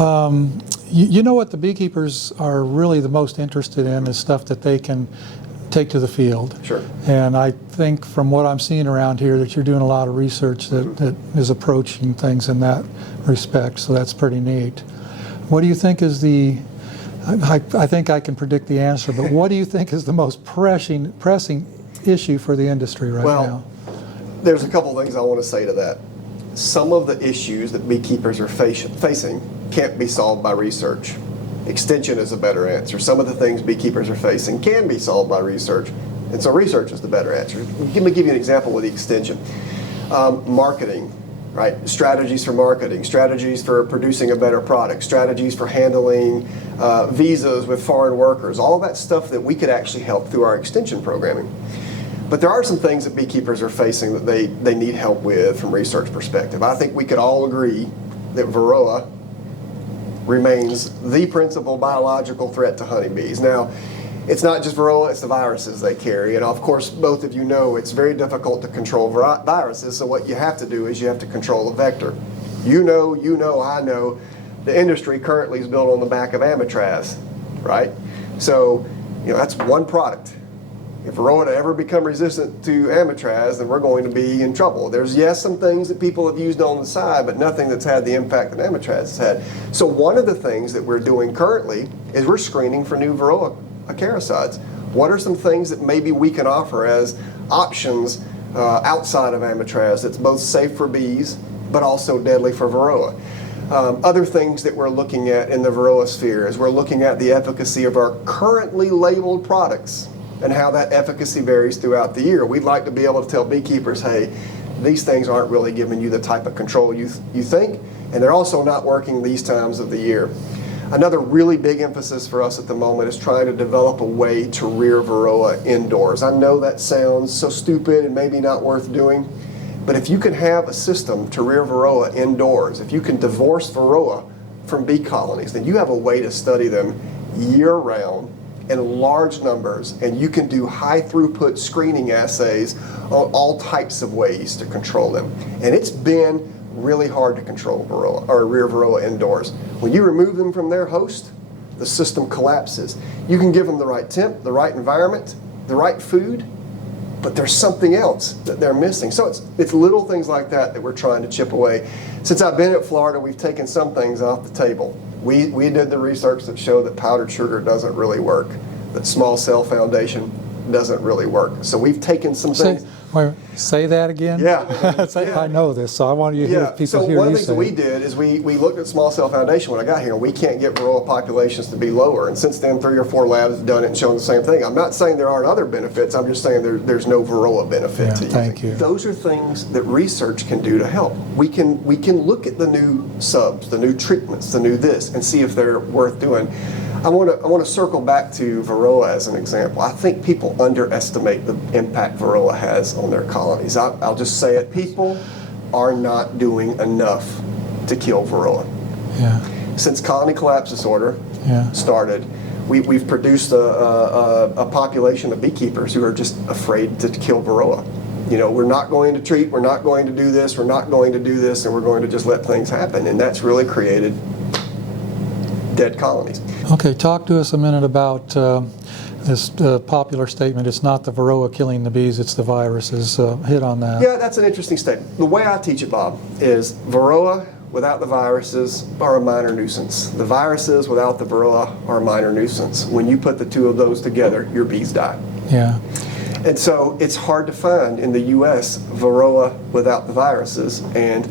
You know what the beekeepers are really the most interested in is stuff that they can take to the field. Sure. And I think from what I'm seeing around here that you're doing a lot of research that is approaching things in that respect, so that's pretty neat. What do you think is I think I can predict the answer, but what do you think is the most pressing issue for the industry right now? There's a couple things I want to say to that. Some of the issues that beekeepers are facing can't be solved by research. Extension is a better answer. Some of the things beekeepers are facing can be solved by research, and so research is the better answer. Let me give you an example with the extension. Marketing, right? Strategies for marketing, strategies for producing a better product, strategies for handling visas with foreign workers, all that stuff that we could actually help through our extension programming. But there are some things that beekeepers are facing that they need help with from research perspective. I think we could all agree that Varroa remains the principal biological threat to honeybees. Now, it's not just Varroa, it's the viruses they carry. And of course, both of you know it's very difficult to control viruses, so what you have to do is you have to control a vector. You know, I know, the industry currently is built on the back of Amitraz, right? So, that's one product. If Varroa to ever become resistant to Amitraz, then we're going to be in trouble. There's, yes, some things that people have used on the side, but nothing that's had the impact that Amitraz has had. So one of the things that we're doing currently is we're screening for new Varroa acaricides. What are some things that maybe we can offer as options outside of Amitraz that's both safe for bees, but also deadly for Varroa? Other things that we're looking at in the Varroa sphere is we're looking at the efficacy of our currently labeled products and how that efficacy varies throughout the year. We'd like to be able to tell beekeepers, hey, these things aren't really giving you the type of control you think, and they're also not working these times of the year. Another really big emphasis for us at the moment is trying to develop a way to rear Varroa indoors. I know that sounds so stupid and maybe not worth doing, but if you can have a system to rear Varroa indoors, if you can divorce Varroa from bee colonies, then you have a way to study them year-round in large numbers, and you can do high throughput screening assays on all types of ways to control them. And it's been really hard to control Varroa or rear Varroa indoors. When you remove them from their host, the system collapses. You can give them the right temp, the right environment, the right food, but there's something else that they're missing. So it's little things like that that we're trying to chip away. Since I've been at Florida, we've taken some things off the table. We did the research that showed that powdered sugar doesn't really work, that small cell foundation doesn't really work. So we've taken some things. Say that again? Yeah. I know this, so I want you to hear people hear you say. So one of the things that we did is we looked at small cell foundation when I got here, and we can't get Varroa populations to be lower. And since then, 3 or 4 labs have done it and shown the same thing. I'm not saying there aren't other benefits. I'm just saying there's no Varroa benefit to using. Thank you. Those are things that research can do to help. We can look at the new subs, the new treatments, the new this, and see if they're worth doing. I want to circle back to Varroa as an example. I think people underestimate the impact Varroa has on their colonies. I'll just say it. People are not doing enough to kill Varroa. Yeah. Since colony collapse disorder started, we've produced a population of beekeepers who are just afraid to kill Varroa. We're not going to treat, we're not going to do this, we're not going to do this, and we're going to just let things happen. And that's really created dead colonies. Okay, talk to us a minute about this popular statement, it's not the Varroa killing the bees, it's the viruses. Hit on that. Yeah, that's an interesting statement. The way I teach it, Bob, is Varroa without the viruses are a minor nuisance. The viruses without the Varroa are a minor nuisance. When you put the two of those together, your bees die. Yeah. And so it's hard to find in the U.S. Varroa without the viruses and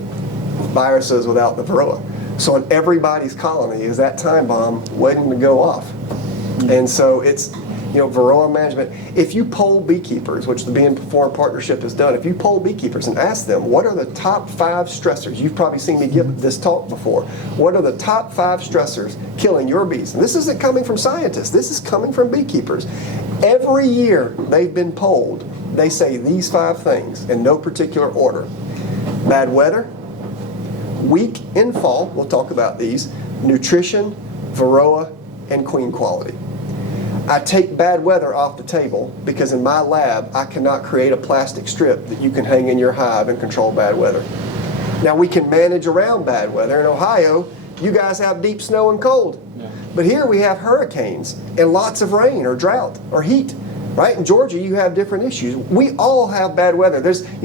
viruses without the Varroa. So in everybody's colony is that time bomb waiting to go off. And so it's, Varroa management. If you poll beekeepers, which the Bee and Foreign Partnership has done, if you poll beekeepers and ask them, what are the top 5 stressors? You've probably seen me give this talk before. What are the top 5 stressors killing your bees? And this isn't coming from scientists. This is coming from beekeepers. Every year they've been polled, they say these 5 things in no particular order. Bad weather, weak in fall, we'll talk about these, nutrition, Varroa, and queen quality. I take bad weather off the table because in my lab I cannot create a plastic strip that you can hang in your hive and control bad weather. Now we can manage around bad weather. In Ohio, You guys have deep snow and cold. Yeah. But here we have hurricanes and lots of rain or drought or heat. Right? In Georgia, you have different issues. We all have bad weather.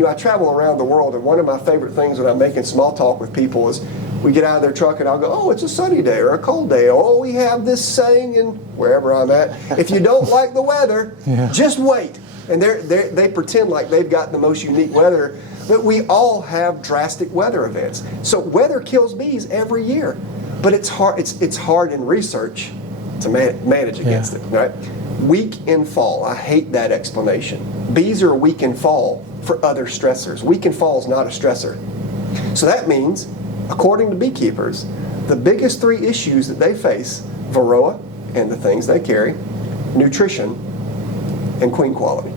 I travel around the world, and one of my favorite things when I'm making small talk with people is we get out of their truck and I'll go, oh, it's a sunny day or a cold day. Oh, we have this saying in wherever I'm at, if you don't like the weather, just wait. And they pretend like they've got the most unique weather, but we all have drastic weather events. So weather kills bees every year, but it's hard in research to manage against it, right? Weak in fall. I hate that explanation. Bees are weak in fall for other stressors. Weak in fall is not a stressor. So that means, according to beekeepers, the biggest 3 issues that they face, Varroa and the things they carry, nutrition, and queen quality.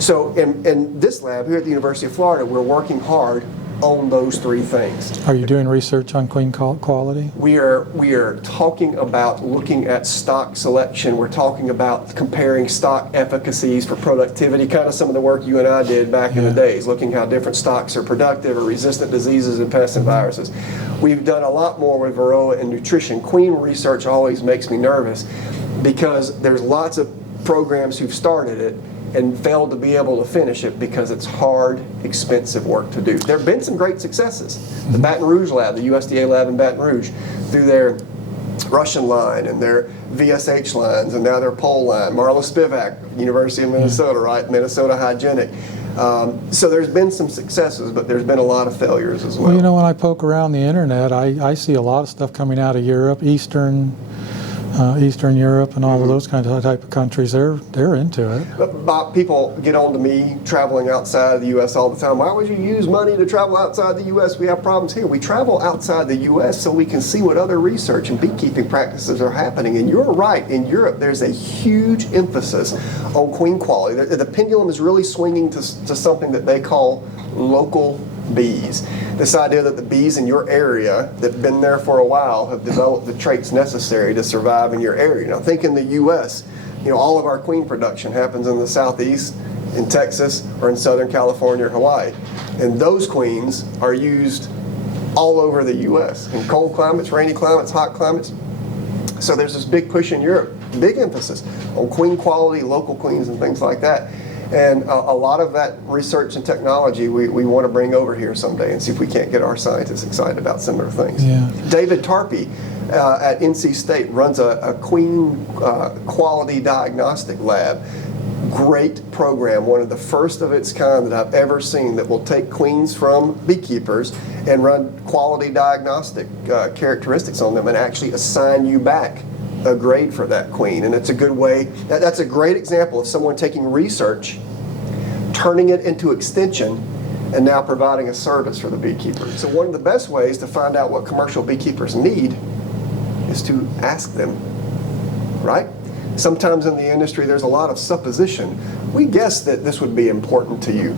So in this lab here at the University of Florida, we're working hard on those 3 things. Are you doing research on queen quality? We are talking about looking at stock selection. We're talking about comparing stock efficacies for productivity, kind of some of the work you and I did back in the days, looking how different stocks are productive or resistant diseases and pests and viruses. We've done a lot more with Varroa and nutrition. Queen research always makes me nervous because there's lots of programs who've started it and failed to be able to finish it because it's hard, expensive work to do. There have been some great successes. The Baton Rouge lab, the USDA lab in Baton Rouge, through their Russian line and their VSH lines and now their pole line, Marla Spivak, University of Minnesota, right? Minnesota Hygienic. So there's been some successes, but there's been a lot of failures as well. Well, when I poke around the internet, I see a lot of stuff coming out of Europe, Eastern Europe, and all of those kinds of type of countries. They're into it. But people get on to me traveling outside of the U.S. all the time. Why would you use money to travel outside the U.S.? We have problems here. We travel outside the U.S. so we can see what other research and beekeeping practices are happening. And you're right. In Europe, there's a huge emphasis on queen quality. The pendulum is really swinging to something that they call local bees. This idea that the bees in your area that have been there for a while have developed the traits necessary to survive in your area. Now think in the U.S., all of our queen production happens in the southeast, in Texas, or in Southern California or Hawaii. And those queens are used all over the U.S. in cold climates, rainy climates, hot climates. So there's this big push in Europe, big emphasis on queen quality, local queens and things like that. And a lot of that research and technology we want to bring over here someday and see if we can't get our scientists excited about similar things. Yeah. David Tarpey at NC State runs a queen quality diagnostic lab. Great program, one of the first of its kind that I've ever seen that will take queens from beekeepers and run quality diagnostic characteristics on them and actually assign you back a grade for that queen. And it's a good way, that's a great example of someone taking research, turning it into extension, and now providing a service for the beekeeper. So one of the best ways to find out what commercial beekeepers need is to ask them, right? Sometimes in the industry there's a lot of supposition. We guess that this would be important to you.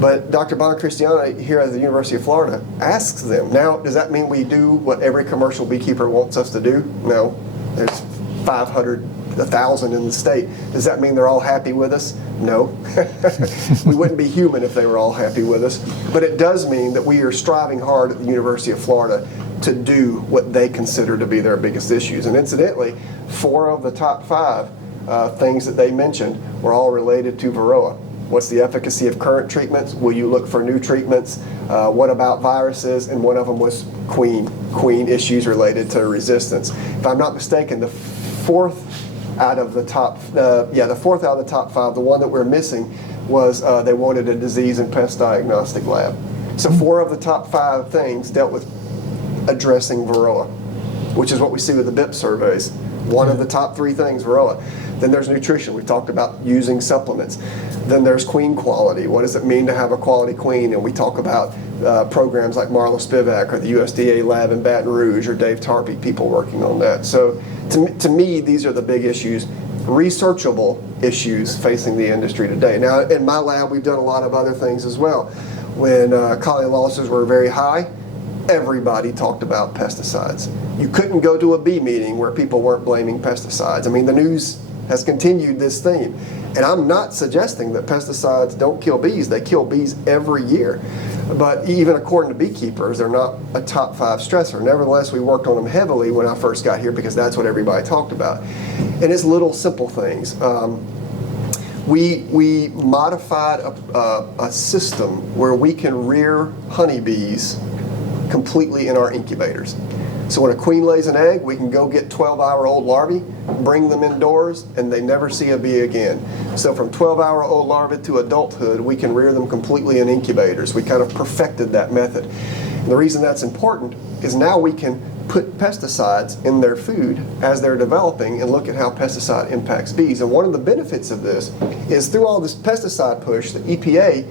But Dr. Boncristiana here at the University of Florida asks them. Now, does that mean we do what every commercial beekeeper wants us to do? No. There's 500, 1,000 in the state. Does that mean they're all happy with us? No. We wouldn't be human if they were all happy with us. But it does mean that we are striving hard at the University of Florida to do what they consider to be their biggest issues. And incidentally, 4 of the top 5 things that they mentioned were all related to Varroa. What's the efficacy of current treatments? Will you look for new treatments? What about viruses? And one of them was queen issues related to resistance. If I'm not mistaken, the fourth out of the top 5, the one that we're missing was they wanted a disease and pest diagnostic lab. So 4 of the top 5 things dealt with addressing Varroa, which is what we see with the BIP surveys. One of the top 3 things, Varroa. Then there's nutrition. We talked about using supplements. Then there's queen quality. What does it mean to have a quality queen? And we talk about programs like Marla Spivak or the USDA lab in Baton Rouge or Dave Tarpey, people working on that. So to me, these are the big issues, researchable issues facing the industry today. Now, in my lab, we've done a lot of other things as well. When colony losses were very high, everybody talked about pesticides. You couldn't go to a bee meeting where people weren't blaming pesticides. I mean, the news has continued this theme. And I'm not suggesting that pesticides don't kill bees. They kill bees every year. But even according to beekeepers, they're not a top 5 stressor. Nevertheless, we worked on them heavily when I first got here because that's what everybody talked about. And it's little simple things. We modified a system where we can rear honeybees completely in our incubators. So when a queen lays an egg, we can go get 12-hour-old larvae, bring them indoors, and they never see a bee again. So from 12-hour-old larvae to adulthood, we can rear them completely in incubators. We kind of perfected that method. And the reason that's important is now we can put pesticides in their food as they're developing and look at how pesticide impacts bees. And one of the benefits of this is through all this pesticide push, the EPA,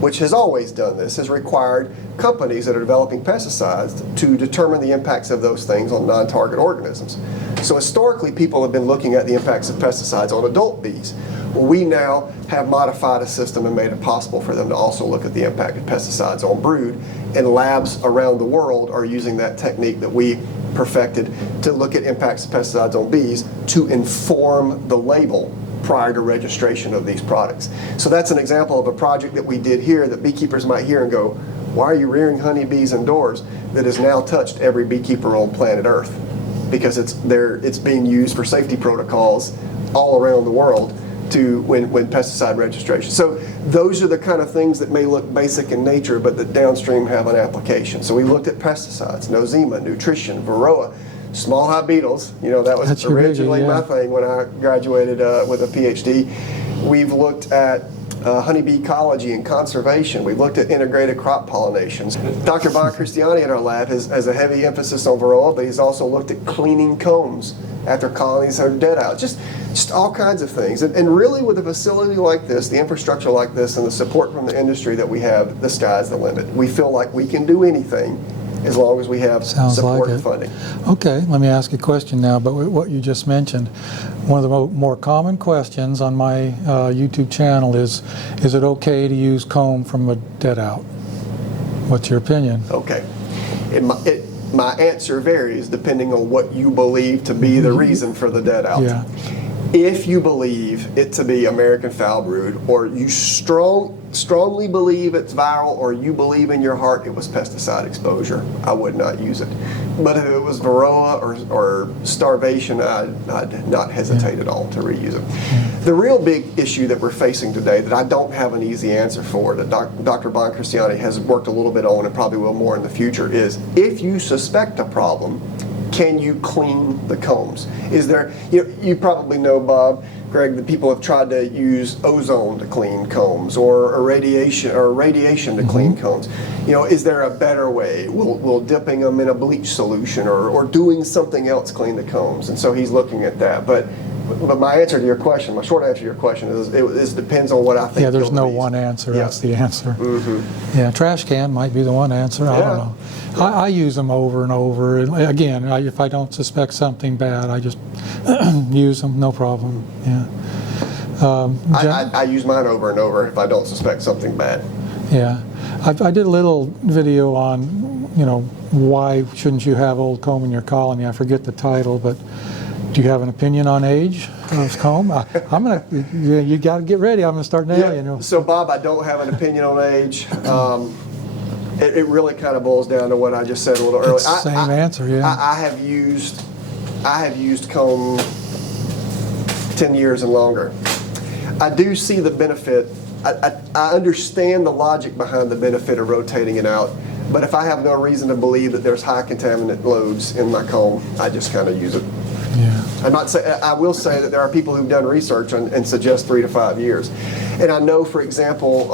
which has always done this, has required companies that are developing pesticides to determine the impacts of those things on non-target organisms. So historically, people have been looking at the impacts of pesticides on adult bees. Well, we now have modified a system and made it possible for them to also look at the impact of pesticides on brood, and labs around the world are using that technique that we perfected to look at impacts of pesticides on bees to inform the label prior to registration of these products. So that's an example of a project that we did here that beekeepers might hear and go, why are you rearing honeybees indoors? That has now touched every beekeeper on planet Earth because it's being used for safety protocols all around the world to when pesticide registration. So those are the kind of things that may look basic in nature but that downstream have an application. So we looked at pesticides, nosema, nutrition, Varroa, small hive beetles. You know, that was originally my thing when I graduated with a PhD. We've looked at honeybee ecology and conservation. We've looked at integrated crop pollinations. Dr. Von Christiani in our lab has a heavy emphasis on Varroa, but he's also looked at cleaning combs after colonies are dead out. Just all kinds of things. And really with a facility like this, the infrastructure like this, and the support from the industry that we have, the sky's the limit. We feel like we can do anything as long as we have support and funding. Okay, let me ask a question now about what you just mentioned. One of the more common questions on my YouTube channel is it okay to use comb from a dead out? What's your opinion? Okay. My answer varies depending on what you believe to be the reason for the dead out. Yeah. If you believe it to be American foul brood, or you strongly believe it's viral, or you believe in your heart it was pesticide exposure, I would not use it. But if it was Varroa or starvation, I'd not hesitate at all to reuse it. The real big issue that we're facing today that I don't have an easy answer for, that Dr. Von Christiani has worked a little bit on and probably will more in the future, is if you suspect a problem, can you clean the combs? Is there, you probably know, Bob, Greg, that people have tried to use ozone to clean combs or radiation to clean combs. Is there a better way? Will dipping them in a bleach solution or doing something else clean the combs? And so he's looking at that. But my answer to your question, my short answer to your question is it depends on what I think. Yeah, there's no one answer. Yeah. That's the answer. Mm-hmm. Yeah, trash can might be the one answer. I don't know. I use them over and over. Again, if I don't suspect something bad, I just use them, no problem. Yeah. I use mine over and over if I don't suspect something bad. Yeah. I did a little video on, why shouldn't you have old comb in your colony? I forget the title, but do you have an opinion on age of comb? You got to get ready. I'm going to start nailing you. So, Bob, I don't have an opinion on age. It really kind of boils down to what I just said a little earlier. Same answer, yeah. I have used comb 10 years and longer. I do see the benefit. I understand the logic behind the benefit of rotating it out, but if I have no reason to believe that there's high contaminant loads in my comb, I just kind of use it. Yeah. I will say that there are people who've done research and suggest 3 to 5 years. And I know, for example,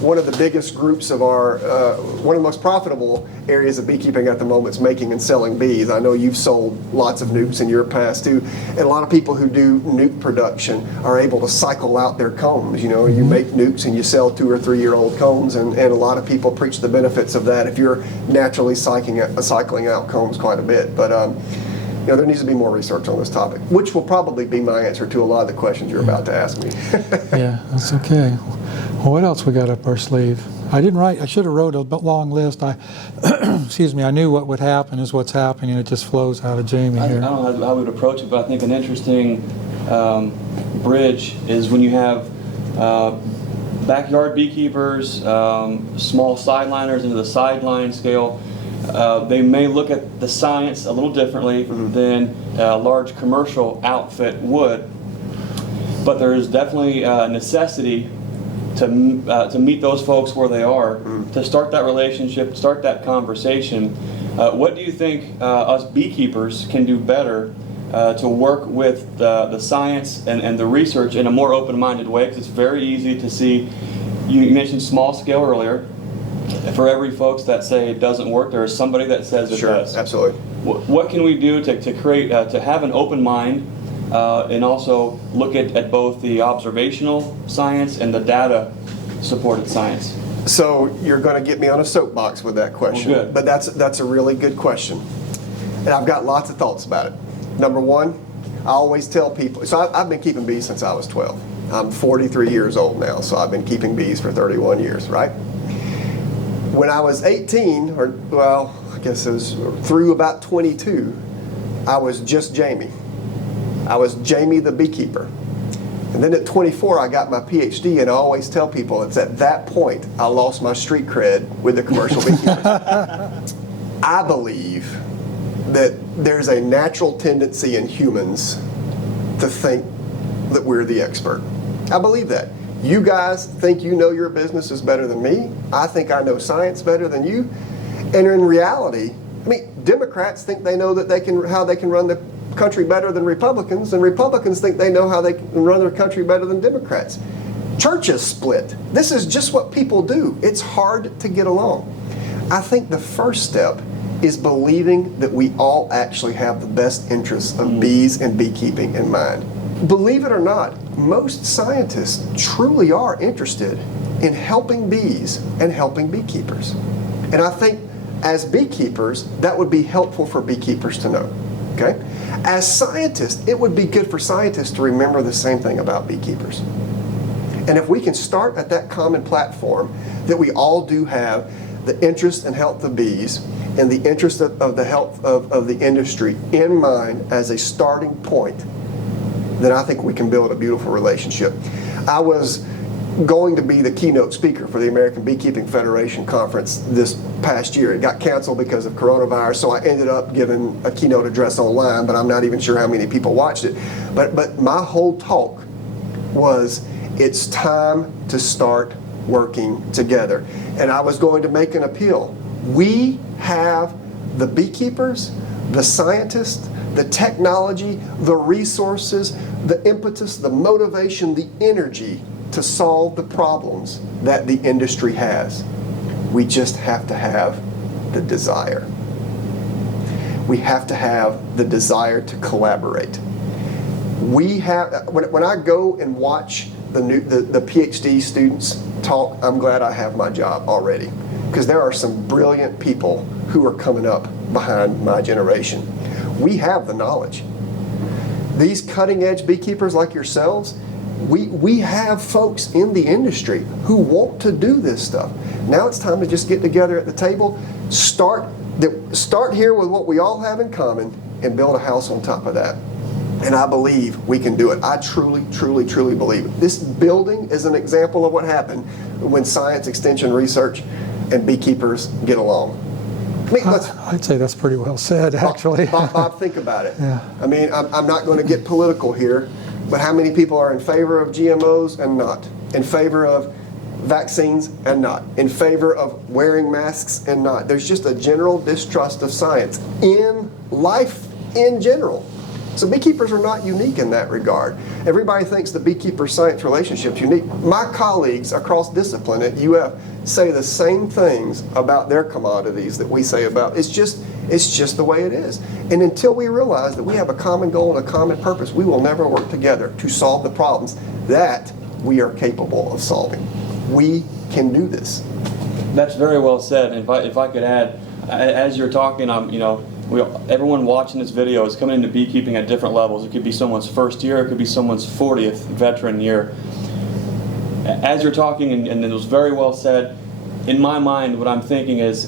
one of the biggest groups of one of the most profitable areas of beekeeping at the moment is making and selling bees. I know you've sold lots of nukes in your past too. And a lot of people who do nuke production are able to cycle out their combs. You make nukes and you sell 2 or 3 year old combs, and a lot of people preach the benefits of that if you're naturally cycling out combs quite a bit. But there needs to be more research on this topic, which will probably be my answer to a lot of the questions you're about to ask me. Yeah, that's okay. Well, what else we got up our sleeve? I should have wrote a long list. Excuse me, I knew what would happen is what's happening. It just flows out of Jamie here. I don't know how I would approach it, but I think an interesting bridge is when you have backyard beekeepers, small sideliners into the sideline scale, they may look at the science a little differently than a large commercial outfit would. But there is definitely a necessity to meet those folks where they are, to start that relationship, start that conversation. What do you think us beekeepers can do better to work with the science and the research in a more open-minded way? Because it's very easy to see, you mentioned small scale earlier. For every folks that say it doesn't work, there is somebody that says it does. Sure, absolutely. What can we do to create, to have an open mind and also look at both the observational science and the data-supported science? So you're going to get me on a soapbox with that question, Well, good. but that's a really good question, and I've got lots of thoughts about it. Number one, I always tell people. So I've been keeping bees since I was 12. I'm 43 years old now, so I've been keeping bees for 31 years, right? When I was 18, or well, I guess it was through about 22, I was just Jamie. I was Jamie the beekeeper. And then at 24, I got my PhD, and I always tell people it's at that point I lost my street cred with the commercial beekeepers. I believe that there's a natural tendency in humans to think that we're the expert. I believe that. You guys think you know your business is better than me. I think I know science better than you. And in reality, I mean, Democrats think they know that how they can run the country better than Republicans, and Republicans think they know how they can run their country better than Democrats. Churches split. This is just what people do. It's hard to get along. I think the first step is believing that we all actually have the best interests of bees and beekeeping in mind. Believe it or not, most scientists truly are interested in helping bees and helping beekeepers. And I think as beekeepers, that would be helpful for beekeepers to know. Okay? As scientists, it would be good for scientists to remember the same thing about beekeepers. And if we can start at that common platform, that we all do have the interest and health of bees and the interest of the health of the industry in mind as a starting point, then I think we can build a beautiful relationship. I was going to be the keynote speaker for the American Beekeeping Federation conference this past year. It got canceled because of coronavirus, so I ended up giving a keynote address online, but I'm not even sure how many people watched it. But my whole talk was, it's time to start working together. And I was going to make an appeal. We have the beekeepers, the scientists, the technology, the resources, the impetus, the motivation, the energy to solve the problems that the industry has. We just have to have the desire. We have to have the desire to collaborate. We have, when I go and watch the PhD students talk, I'm glad I have my job already, because there are some brilliant people who are coming up behind my generation. We have the knowledge. These cutting-edge beekeepers like yourselves, we have folks in the industry who want to do this stuff. Now it's time to just get together at the table, start here with what we all have in common, and build a house on top of that. And I believe we can do it. I truly, truly, truly believe it. This building is an example of what happened when science, extension, research, and beekeepers get along. I mean, I'd say that's pretty well said, actually. Bob, think about it. Yeah. I mean, I'm not going to get political here, but how many people are in favor of GMOs and not? In favor of vaccines and not? In favor of wearing masks and not? There's just a general distrust of science in life in general. So beekeepers are not unique in that regard. Everybody thinks the beekeeper-science relationship is unique. My colleagues across discipline at UF say the same things about their commodities that we say about. It's just the way it is. And until we realize that we have a common goal and a common purpose, we will never work together to solve the problems that we are capable of solving. We can do this. That's very well said. And if I could add, as you're talking, everyone watching this video is coming into beekeeping at different levels. It could be someone's first year, it could be someone's 40th veteran year. As you're talking, and it was very well said, in my mind, what I'm thinking is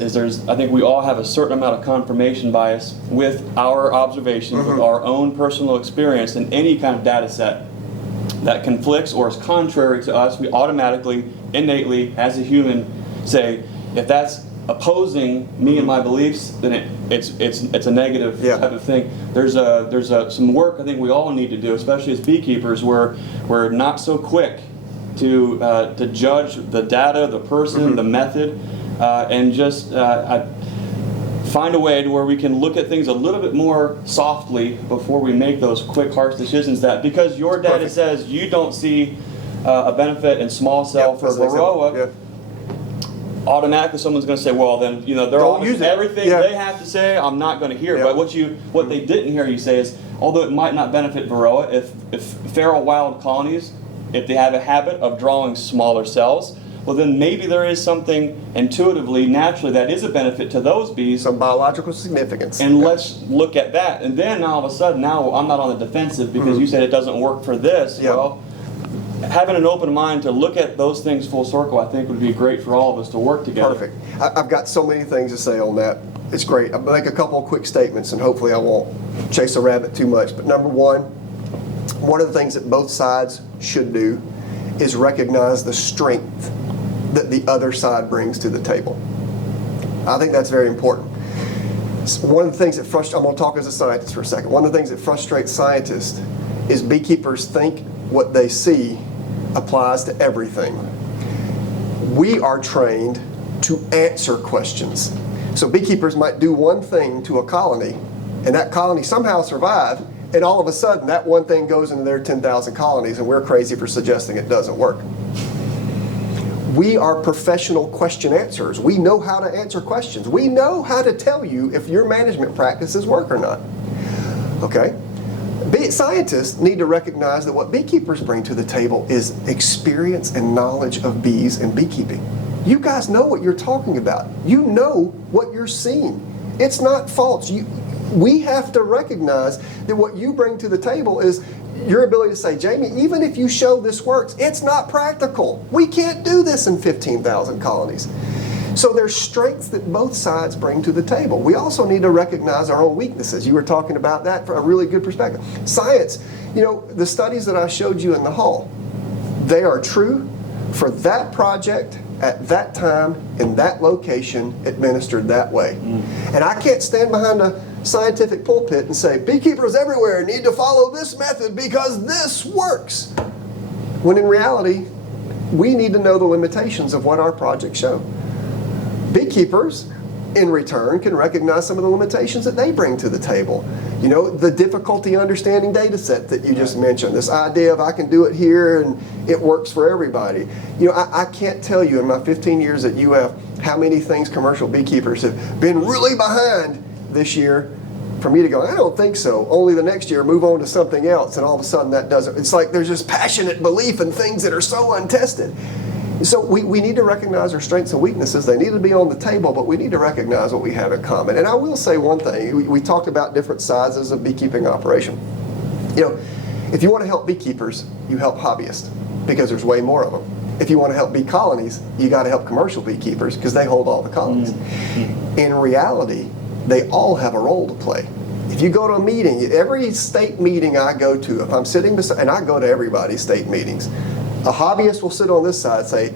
I think we all have a certain amount of confirmation bias with our observations, with our own personal experience, and any kind of data set that conflicts or is contrary to us, we automatically innately, as a human, say, if that's opposing me and my beliefs, then it's a negative Yeah. type of thing. There's some work I think we all need to do, especially as beekeepers, where we're not so quick to judge the data, the person, the method, and just find a way to where we can look at things a little bit more softly before we make those quick, harsh decisions. That because your data Perfect. says you don't see a benefit in small cell Yep, for that's an example. Varroa, Yeah. automatically someone's going to say, well, then they're Don't all use it. everything Yeah. they have to say, I'm not going to hear. Yeah. But what they didn't hear you say is, although it might not benefit Varroa, if feral wild colonies, if they have a habit of drawing smaller cells, well, then maybe there is something intuitively, naturally, that is a benefit to those bees. Some biological significance. And let's look at that. And then all of a sudden, now I'm not on the defensive because you said it doesn't work for this. Yeah. Well, having an open mind to look at those things full circle, I think would be great for all of us to work together. Perfect. I've got so many things to say on that. It's great. I'll make a couple of quick statements, and hopefully I won't chase a rabbit too much. But number one of the things that both sides should do is recognize the strength that the other side brings to the table. I think that's very important. One of the things that frustrates, I'm going to talk as a scientist for a second. One of the things that frustrates scientists is beekeepers think what they see applies to everything. We are trained to answer questions. So beekeepers might do one thing to a colony, and that colony somehow survive, and all of a sudden that one thing goes into their 10,000 colonies, and we're crazy for suggesting it doesn't work. We are professional question answerers. We know how to answer questions. We know how to tell you if your management practices work or not. Okay? Scientists need to recognize that what beekeepers bring to the table is experience and knowledge of bees and beekeeping. You guys know what you're talking about. You know what you're seeing. It's not false. We have to recognize that what you bring to the table is your ability to say, Jamie, even if you show this works, it's not practical. We can't do this in 15,000 colonies. So there's strengths that both sides bring to the table. We also need to recognize our own weaknesses. You were talking about that from a really good perspective. Science, the studies that I showed you in the hall, they are true for that project at that time in that location administered that way. And I can't stand behind a scientific pulpit and say, beekeepers everywhere need to follow this method because this works. When in reality, we need to know the limitations of what our projects show. Beekeepers, in return, can recognize some of the limitations that they bring to the table. The difficulty understanding data set that you just mentioned, this idea of I can do it here and it works for everybody. I can't tell you in my 15 years at UF how many things commercial beekeepers have been really behind this year for me to go, I don't think so. Only the next year move on to something else, and all of a sudden that doesn't. It's like there's just passionate belief in things that are so untested. So we need to recognize our strengths and weaknesses. They need to be on the table, but we need to recognize what we have in common. And I will say one thing. We talked about different sizes of beekeeping operation. If you want to help beekeepers, you help hobbyists because there's way more of them. If you want to help bee colonies, you got to help commercial beekeepers because they hold all the colonies. In reality, they all have a role to play. If you go to a meeting, every state meeting I go to, if I'm sitting beside, and I go to everybody's state meetings, a hobbyist will sit on this side and say,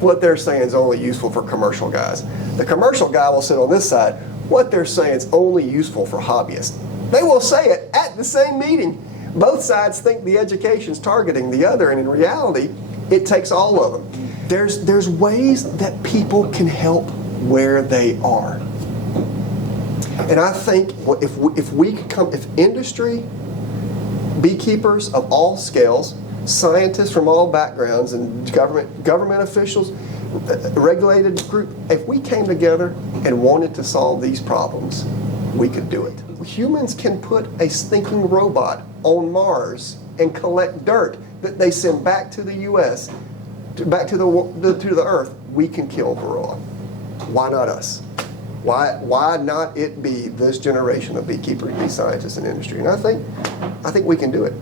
what they're saying is only useful for commercial guys. The commercial guy will sit on this side, what they're saying is only useful for hobbyists. They will say it at the same meeting. Both sides think the education's targeting the other, and in reality, it takes all of them. There's ways that people can help where they are. And I think if industry, beekeepers of all scales, scientists from all backgrounds, and government officials, regulated group, if we came together and wanted to solve these problems, we could do it. Humans can put a stinking robot on Mars and collect dirt that they send back to the U.S., back to the Earth. We can kill Varroa. Why not us? Why not it be this generation of beekeepers, bee scientists, and industry? And I think we can do it.